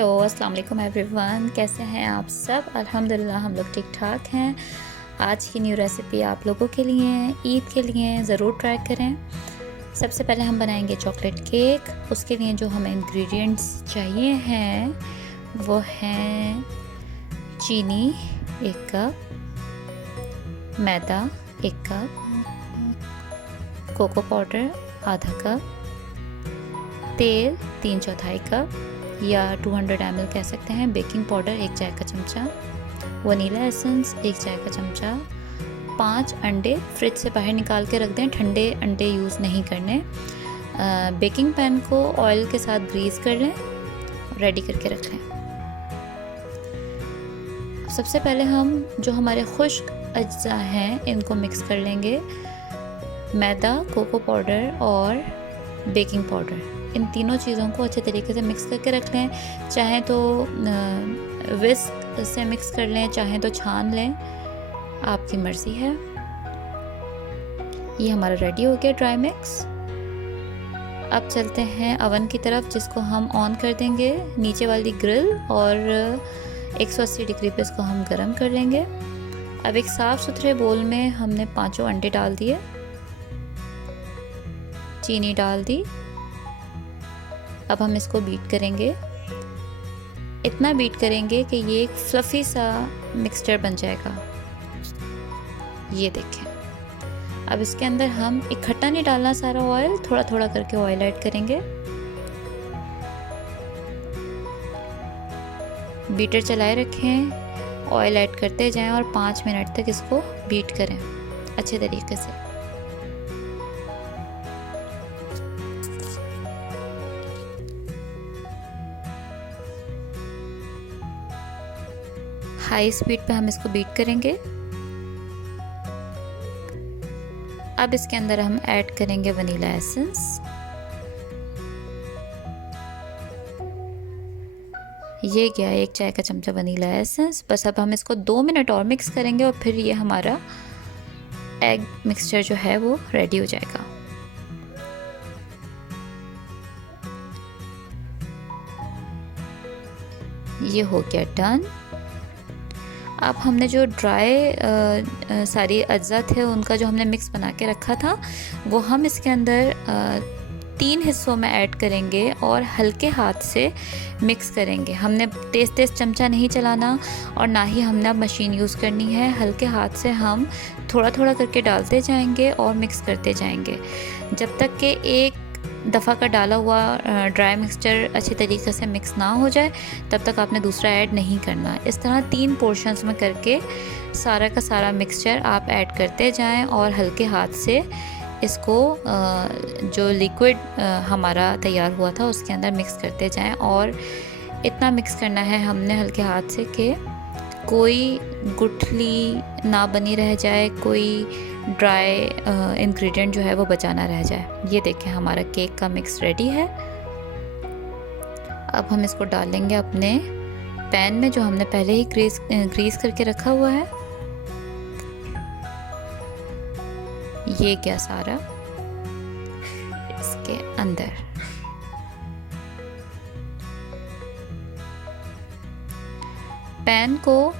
Hello अस्सलाम वालेकुम everyone, कैसे हैं आप सब। अल्हम्दुलिल्लाह हम लोग ठीक ठाक हैं। आज की न्यू रेसिपी आप लोगों के लिए ईद के लिए ज़रूर ट्राई करें। सबसे पहले हम बनाएंगे चॉकलेट केक। उसके लिए जो हमें इंग्रेडिएंट्स चाहिए हैं वो हैं चीनी 1 कप, मैदा 1 कप, कोको पाउडर आधा कप, तेल 3/4 कप या 200 ml कह सकते हैं, बेकिंग पाउडर 1 चाय का चमचा, वनीला एसेंस 1 चाय का चमचा, 5 अंडे फ्रिज से बाहर निकाल के रख दें, ठंडे अंडे यूज़ नहीं करने। बेकिंग पैन को ऑयल के साथ ग्रीस कर लें, रेडी करके रख लें। सबसे पहले हम जो हमारे खुश्क अज्जा हैं इनको मिक्स कर लेंगे। मैदा, कोको पाउडर और बेकिंग पाउडर, इन तीनों चीज़ों को अच्छे तरीके से मिक्स करके रख लें। चाहें तो विस्क से मिक्स कर लें, चाहें तो छान लें, आपकी मर्ज़ी है। ये हमारा रेडी हो गया ड्राई मिक्स। अब चलते हैं अवन की तरफ, जिसको हम ऑन कर देंगे, नीचे वाली ग्रिल, और 180 डिग्री पे इसको हम गर्म कर लेंगे। अब एक साफ़ सुथरे बोल में हमने 5 अंडे डाल दिए, चीनी डाल दी। अब हम इसको बीट करेंगे, इतना बीट करेंगे कि ये एक फ्लफ़ी सा मिक्सचर बन जाएगा। ये देखें। अब इसके अंदर हम इकट्ठा नहीं डालना सारा ऑयल, थोड़ा थोड़ा करके ऑयल ऐड करेंगे। बीटर चलाए रखें, ऑयल ऐड करते जाएं और 5 मिनट तक इसको बीट करें अच्छे तरीके से। हाई स्पीड पे हम इसको बीट करेंगे। अब इसके अंदर हम ऐड करेंगे वनीला एसेंस। ये गया 1 चाय का चमचा वनीला एसेंस। बस अब हम इसको 2 मिनट और मिक्स करेंगे और फिर ये हमारा एग मिक्सचर जो है वो रेडी हो जाएगा। ये हो गया डन। अब हमने जो ड्राई सारी अज्जा थे उनका जो हमने मिक्स बना के रखा था वो हम इसके अंदर 3 हिस्सों में ऐड करेंगे और हल्के हाथ से मिक्स करेंगे। हमने तेज़ तेज़ चमचा नहीं चलाना और ना ही हमने अब मशीन यूज़ करनी है। हल्के हाथ से हम थोड़ा थोड़ा करके डालते जाएंगे और मिक्स करते जाएंगे जब तक कि एक दफ़ा का डाला हुआ ड्राई मिक्सचर अच्छी तरीके से मिक्स ना हो जाए, तब तक आपने दूसरा ऐड नहीं करना। इस तरह 3 पोर्शंस में करके सारा का सारा मिक्सचर आप ऐड करते जाएं और हल्के हाथ से इसको जो लिक्विड हमारा तैयार हुआ था उसके अंदर मिक्स करते जाएं। और इतना मिक्स करना है हमने हल्के हाथ से कि कोई गुठली ना बनी रह जाए, कोई ड्राई इंग्रेडिएंट जो है वो बचा ना रह जाए। ये देखें हमारा केक का मिक्स रेडी है। अब हम इसको डालेंगे अपने पैन में जो हमने पहले ही ग्रीस करके रखा हुआ है। ये क्या सारा इसके अंदर। पैन को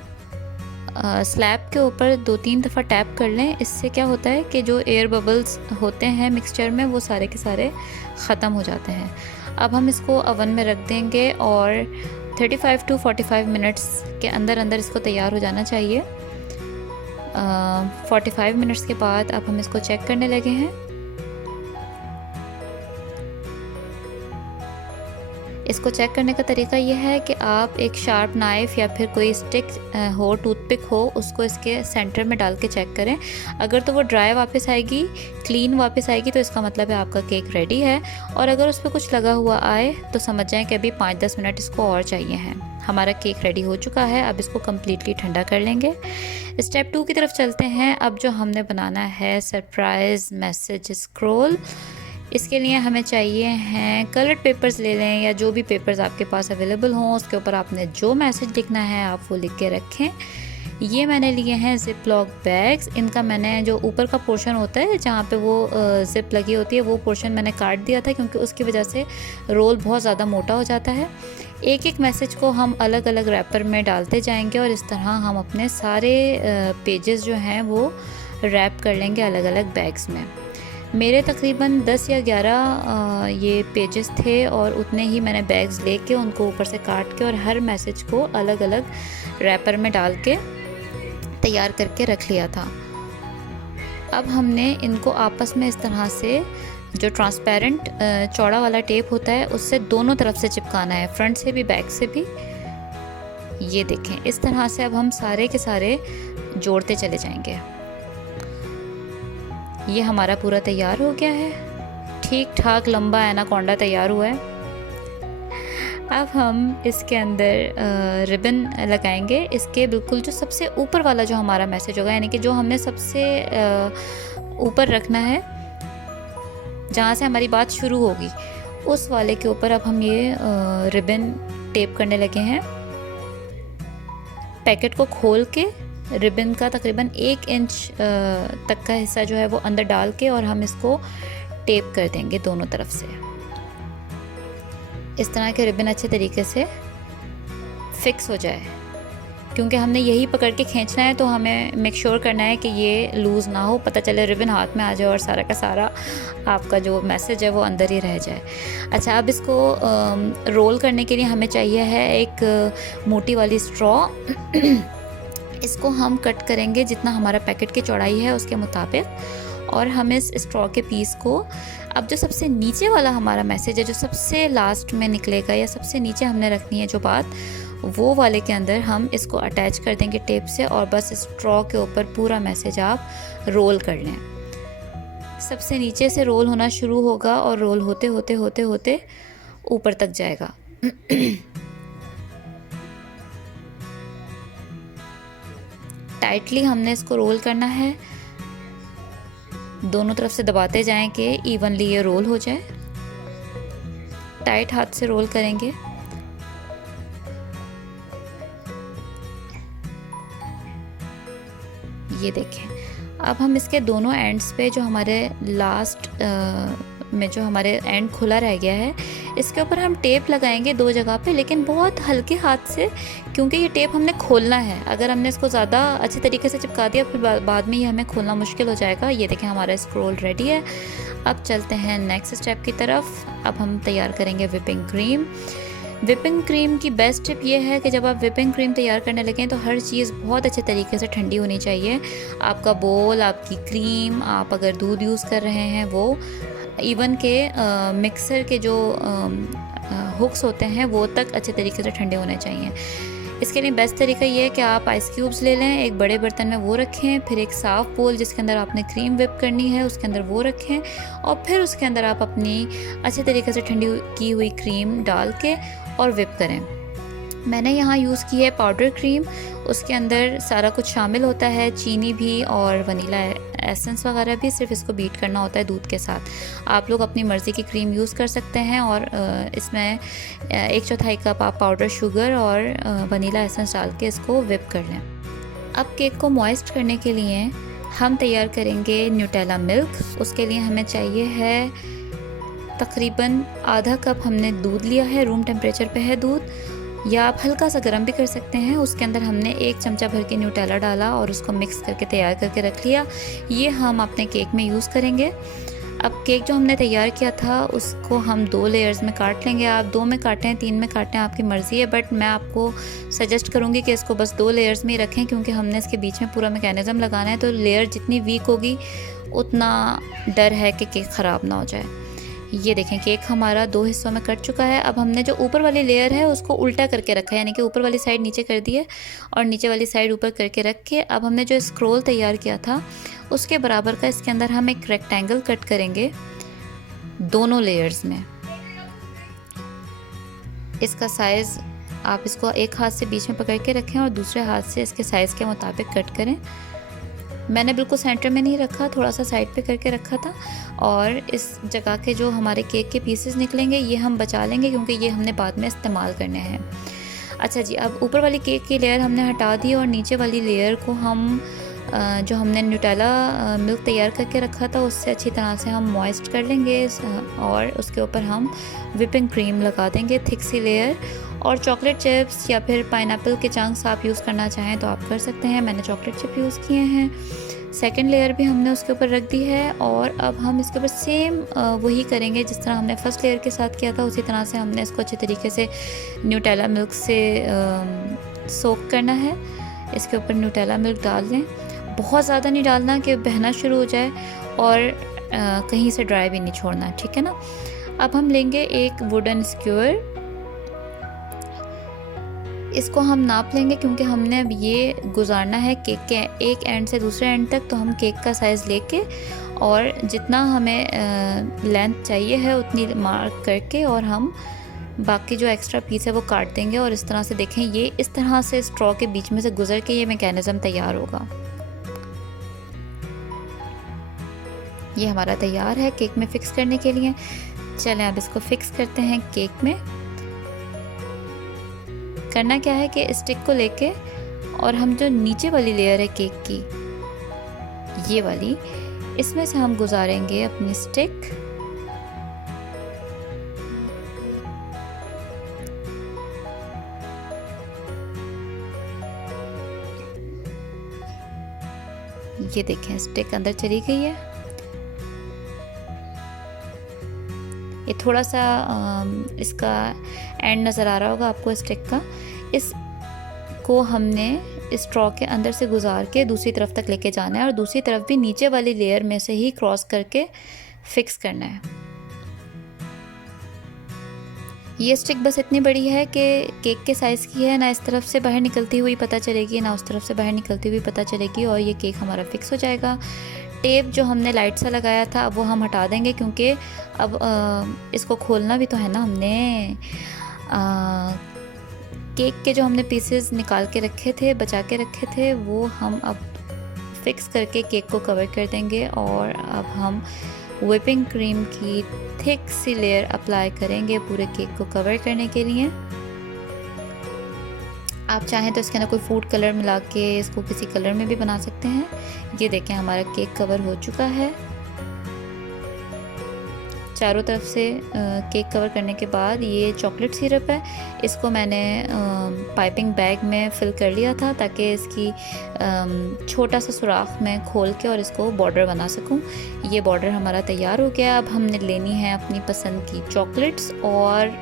स्लैब के ऊपर 2-3 दफ़ा टैप कर लें। इससे क्या होता है कि जो एयर बबल्स होते हैं मिक्सचर में वो सारे के सारे ख़त्म हो जाते हैं। अब हम इसको अवन में रख देंगे और 35 to 45 मिनट्स के अंदर अंदर इसको तैयार हो जाना चाहिए। 45 मिनट्स के बाद अब हम इसको चेक करने लगे हैं। इसको चेक करने का तरीका यह है कि आप एक शार्प नाइफ़ या फिर कोई स्टिक हो, टूथपिक हो, उसको इसके सेंटर में डाल के चेक करें। अगर तो वो ड्राई वापस आएगी, क्लीन वापस आएगी, तो इसका मतलब है आपका केक रेडी है। और अगर उस पर कुछ लगा हुआ आए तो समझ जाएं कि अभी 5-10 मिनट इसको और चाहिए हैं। हमारा केक रेडी हो चुका है। अब इसको कम्प्लीटली ठंडा कर लेंगे। स्टेप 2 की तरफ चलते हैं। अब जो हमने बनाना है सरप्राइज़ मैसेज स्क्रोल, इसके लिए हमें चाहिए हैं कलर्ड पेपर्स ले लें या जो भी पेपर्स आपके पास अवेलेबल हों। उसके ऊपर आपने जो मैसेज लिखना है आप वो लिख के रखें। ये मैंने लिए हैं ज़िप लॉक बैग्स। इनका मैंने जो ऊपर का पोर्शन होता है जहाँ पे वो ज़िप लगी होती है वो पोर्शन मैंने काट दिया था, क्योंकि उसकी वजह से रोल बहुत ज़्यादा मोटा हो जाता है। एक एक मैसेज को हम अलग अलग रैपर में डालते जाएंगे और इस तरह हम अपने सारे पेजेस जो हैं वो रैप कर लेंगे अलग अलग बैग्स में। मेरे तकरीबन 10 या 11 ये पेजेस थे और उतने ही मैंने बैग्स लेके उनको ऊपर से काट के और हर मैसेज को अलग अलग रैपर में डाल के तैयार करके रख लिया था। अब हमने इनको आपस में इस तरह से जो ट्रांसपेरेंट चौड़ा वाला टेप होता है उससे दोनों तरफ से चिपकाना है, फ्रंट से भी बैक से भी। ये देखें, इस तरह से अब हम सारे के सारे जोड़ते चले जाएंगे। ये हमारा पूरा तैयार हो गया है, ठीक ठाक लंबा एनाकोंडा तैयार हुआ है। अब हम इसके अंदर रिबन लगाएंगे। इसके बिल्कुल जो सबसे ऊपर वाला जो हमारा मैसेज होगा, यानी कि जो हमने सबसे ऊपर रखना है, जहाँ से हमारी बात शुरू होगी, उस वाले के ऊपर अब हम ये रिबन टेप करने लगे हैं। पैकेट को खोल के रिबन का तकरीबन 1 इंच तक का हिस्सा जो है वो अंदर डाल के और हम इसको टेप कर देंगे दोनों तरफ से। इस तरह के रिबन अच्छे तरीके से फिक्स हो जाए, क्योंकि हमने यही पकड़ के खींचना है, तो हमें मेक श्योर करना है कि ये लूज़ ना हो, पता चले रिबन हाथ में आ जाए और सारा का सारा आपका जो मैसेज है वो अंदर ही रह जाए। अच्छा, अब इसको रोल करने के लिए हमें चाहिए है एक मोटी वाली स्ट्रॉ। इसको हम कट करेंगे जितना हमारा पैकेट की चौड़ाई है उसके मुताबिक, और हम इस स्ट्रॉ के पीस को, अब जो सबसे नीचे वाला हमारा मैसेज है, जो सबसे लास्ट में निकलेगा या सबसे नीचे हमने रखनी है जो बात, वो वाले के अंदर हम इसको अटैच कर देंगे टेप से, और बस स्ट्रॉ के ऊपर पूरा मैसेज आप रोल कर लें। सबसे नीचे से रोल होना शुरू होगा और रोल होते होते होते होते ऊपर तक जाएगा। टाइटली हमने इसको रोल करना है, दोनों तरफ से दबाते जाएं कि इवनली ये रोल हो जाए। टाइट हाथ से रोल करेंगे। ये देखें, अब हम इसके दोनों एंड्स पे जो हमारे लास्ट में जो हमारे एंड खुला रह गया है, इसके ऊपर हम टेप लगाएंगे 2 जगह पे, लेकिन बहुत हल्के हाथ से, क्योंकि ये टेप हमने खोलना है। अगर हमने इसको ज़्यादा अच्छे तरीके से चिपका दिया फिर बाद में ये हमें खोलना मुश्किल हो जाएगा। ये देखें, हमारा स्क्रोल रेडी है। अब चलते हैं नेक्स्ट स्टेप की तरफ। अब हम तैयार करेंगे विपिंग क्रीम। विपिंग क्रीम की बेस्ट टिप ये है कि जब आप विपिंग क्रीम तैयार करने लगें तो हर चीज़ बहुत अच्छे तरीके से ठंडी होनी चाहिए। आपका बोल, आपकी क्रीम, आप अगर दूध यूज़ कर रहे हैं वो, इवन के मिक्सर के जो हुक्स होते हैं वो तक अच्छे तरीके से ठंडे होने चाहिए। इसके लिए बेस्ट तरीका ये है कि आप आइस क्यूब्स ले लें, एक बड़े बर्तन में वो रखें, फिर एक साफ़ बोल जिसके अंदर आपने क्रीम विप करनी है उसके अंदर वो रखें, और फिर उसके अंदर आप अपनी अच्छे तरीके से ठंडी की हुई क्रीम डाल के और विप करें। मैंने यहाँ यूज़ की है पाउडर क्रीम, उसके अंदर सारा कुछ शामिल होता है, चीनी भी और वनीला एसेंस वगैरह भी, सिर्फ इसको बीट करना होता है दूध के साथ। आप लोग अपनी मर्ज़ी की क्रीम यूज़ कर सकते हैं, और इसमें 1/4 कप आप पाउडर शुगर और वनीला एसेंस डाल के इसको विप कर लें। अब केक को मॉइस्ट करने के लिए हम तैयार करेंगे न्यूटेला मिल्क। उसके लिए हमें चाहिए है तकरीबन आधा कप हमने दूध लिया है, रूम टेम्परेचर पे है दूध, या आप हल्का सा गर्म भी कर सकते हैं। उसके अंदर हमने 1 चमचा भर के न्यूटेला डाला और उसको मिक्स करके तैयार करके रख लिया। ये हम अपने केक में यूज़ करेंगे। अब केक जो हमने तैयार किया था उसको हम 2 लेयर्स में काट लेंगे। आप 2 में काटें, 3 में काटें, आपकी मर्ज़ी है, बट मैं आपको सजेस्ट करूँगी कि इसको बस 2 लेयर्स में ही रखें, क्योंकि हमने इसके बीच में पूरा मैकेनिज़्म लगाना है। तो लेयर जितनी वीक होगी उतना डर है कि केक ख़राब ना हो जाए। ये देखें, केक हमारा 2 हिस्सों में कट चुका है। अब हमने जो ऊपर वाली लेयर है उसको उल्टा करके रखा है, यानी कि ऊपर वाली साइड नीचे कर दी है और नीचे वाली साइड ऊपर करके रख के अब हमने जो स्क्रोल तैयार किया था उसके बराबर का इसके अंदर हम एक रेक्टेंगल कट करेंगे दोनों लेयर्स में। इसका साइज़ आप इसको एक हाथ से बीच में पकड़ के रखें और दूसरे हाथ से इसके साइज़ के मुताबिक कट करें। मैंने बिल्कुल सेंटर में नहीं रखा, थोड़ा सा साइड पे करके रखा था। और इस जगह के जो हमारे केक के पीसेस निकलेंगे ये हम बचा लेंगे, क्योंकि ये हमने बाद में इस्तेमाल करने हैं। अच्छा जी, अब ऊपर वाली केक की लेयर हमने हटा दी और नीचे वाली लेयर को हम जो हमने न्यूटेला मिल्क तैयार करके रखा था उससे अच्छी तरह से हम मॉइस्ट कर लेंगे और उसके ऊपर हम विपिंग क्रीम लगा देंगे, थिक सी लेयर। और चॉकलेट चिप्स या फिर पाइनएप्पल के चंक्स आप यूज़ करना चाहें तो आप कर सकते हैं। मैंने चॉकलेट चिप यूज़ किए हैं। सेकंड लेयर भी हमने उसके ऊपर रख दी है और अब हम इसके ऊपर सेम वही करेंगे जिस तरह हमने फर्स्ट लेयर के साथ किया था, उसी तरह से हमने इसको अच्छे तरीके से न्यूटेला मिल्क से सोक करना है। इसके ऊपर न्यूटेला मिल्क डाल दें, बहुत ज़्यादा नहीं डालना कि बहना शुरू हो जाए और कहीं से ड्राई भी नहीं छोड़ना, ठीक है ना। अब हम लेंगे एक वुडन स्क्यूअर, इसको हम नाप लेंगे क्योंकि हमने अब ये गुजारना है केक के एक एंड से दूसरे एंड तक। तो हम केक का साइज़ लेके और जितना हमें लेंथ चाहिए है उतनी मार्क करके और हम बाकी जो एक्स्ट्रा पीस है वो काट देंगे। और इस तरह से देखें, ये इस तरह से स्ट्रॉ के बीच में से गुजर के ये मैकेनिज़्म तैयार होगा। ये हमारा तैयार है केक में फ़िक्स करने के लिए। चलें अब इसको फ़िक्स करते हैं केक में। करना क्या है कि स्टिक को लेके और हम जो नीचे वाली लेयर है केक की, ये वाली, इसमें से हम गुजारेंगे अपनी स्टिक। ये देखें स्टिक अंदर चली गई है। ये थोड़ा सा इसका एंड नज़र आ रहा होगा आपको स्टिक का। इसको हमने इस स्ट्रॉ के अंदर से गुजार के दूसरी तरफ तक लेके जाना है और दूसरी तरफ भी नीचे वाली लेयर में से ही क्रॉस करके फिक्स करना है। ये स्टिक बस इतनी बड़ी है कि केक के साइज़ की है, ना इस तरफ से बाहर निकलती हुई पता चलेगी ना उस तरफ से बाहर निकलती हुई पता चलेगी और ये केक हमारा फिक्स हो जाएगा। टेप जो हमने लाइट सा लगाया था अब वो हम हटा देंगे क्योंकि अब इसको खोलना भी तो है ना हमने। केक के जो हमने पीसेस निकाल के रखे थे, बचा के रखे थे, वो हम अब फिक्स करके केक को कवर कर देंगे और अब हम व्हिपिंग क्रीम की थिक सी लेयर अप्लाई करेंगे पूरे केक को कवर करने के लिए। आप चाहें तो इसके अंदर कोई फूड कलर मिला के इसको किसी कलर में भी बना सकते हैं। ये देखें हमारा केक कवर हो चुका है। चारों तरफ से केक कवर करने के बाद ये चॉकलेट सिरप है, इसको मैंने पाइपिंग बैग में फ़िल कर लिया था ताकि इसकी छोटा सा सुराख में खोल के और इसको बॉर्डर बना सकूं। ये बॉर्डर हमारा तैयार हो गया। अब हमने लेनी है अपनी पसंद की चॉकलेट्स और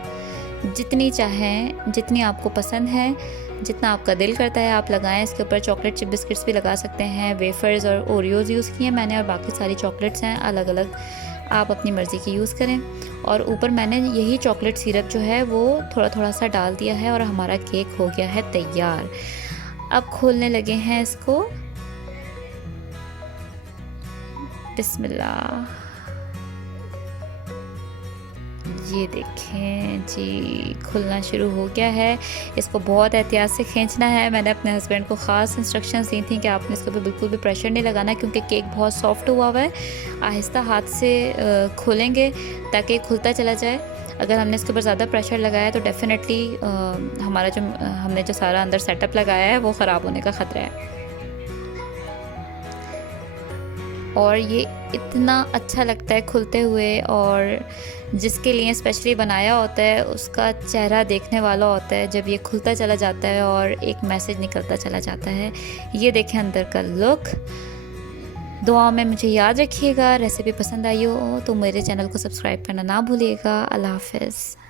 जितनी चाहें, जितनी आपको पसंद है, जितना आपका दिल करता है आप लगाएं। इसके ऊपर चॉकलेट चिप बिस्किट्स भी लगा सकते हैं, वेफर्स और ओरियोज़ यूज़ किए मैंने और बाकी सारी चॉकलेट्स हैं अलग अलग, आप अपनी मर्ज़ी की यूज़ करें। और ऊपर मैंने यही चॉकलेट सिरप जो है वो थोड़ा थोड़ा सा डाल दिया है और हमारा केक हो गया है तैयार। अब खोलने लगे हैं इसको। बिस्मिल्लाह। ये देखें जी खुलना शुरू हो गया है। इसको बहुत एहतियात से खींचना है। मैंने अपने हस्बैंड को ख़ास इंस्ट्रक्शंस दी थी कि आपने इसके ऊपर बिल्कुल भी प्रेशर नहीं लगाना क्योंकि केक बहुत सॉफ्ट हुआ है। आहिस्ता हाथ से खोलेंगे ताकि खुलता चला जाए। अगर हमने इसके ऊपर ज़्यादा प्रेशर लगाया तो डेफिनेटली हमारा जो हमने जो सारा अंदर सेटअप लगाया है वो ख़राब होने का ख़तरा है। और ये इतना अच्छा लगता है खुलते हुए और जिसके लिए स्पेशली बनाया होता है उसका चेहरा देखने वाला होता है जब ये खुलता चला जाता है और एक मैसेज निकलता चला जाता है। ये देखें अंदर का लुक। दुआ में मुझे याद रखिएगा। रेसिपी पसंद आई हो तो मेरे चैनल को सब्सक्राइब करना ना भूलिएगा। अल्लाह हाफ़िज़।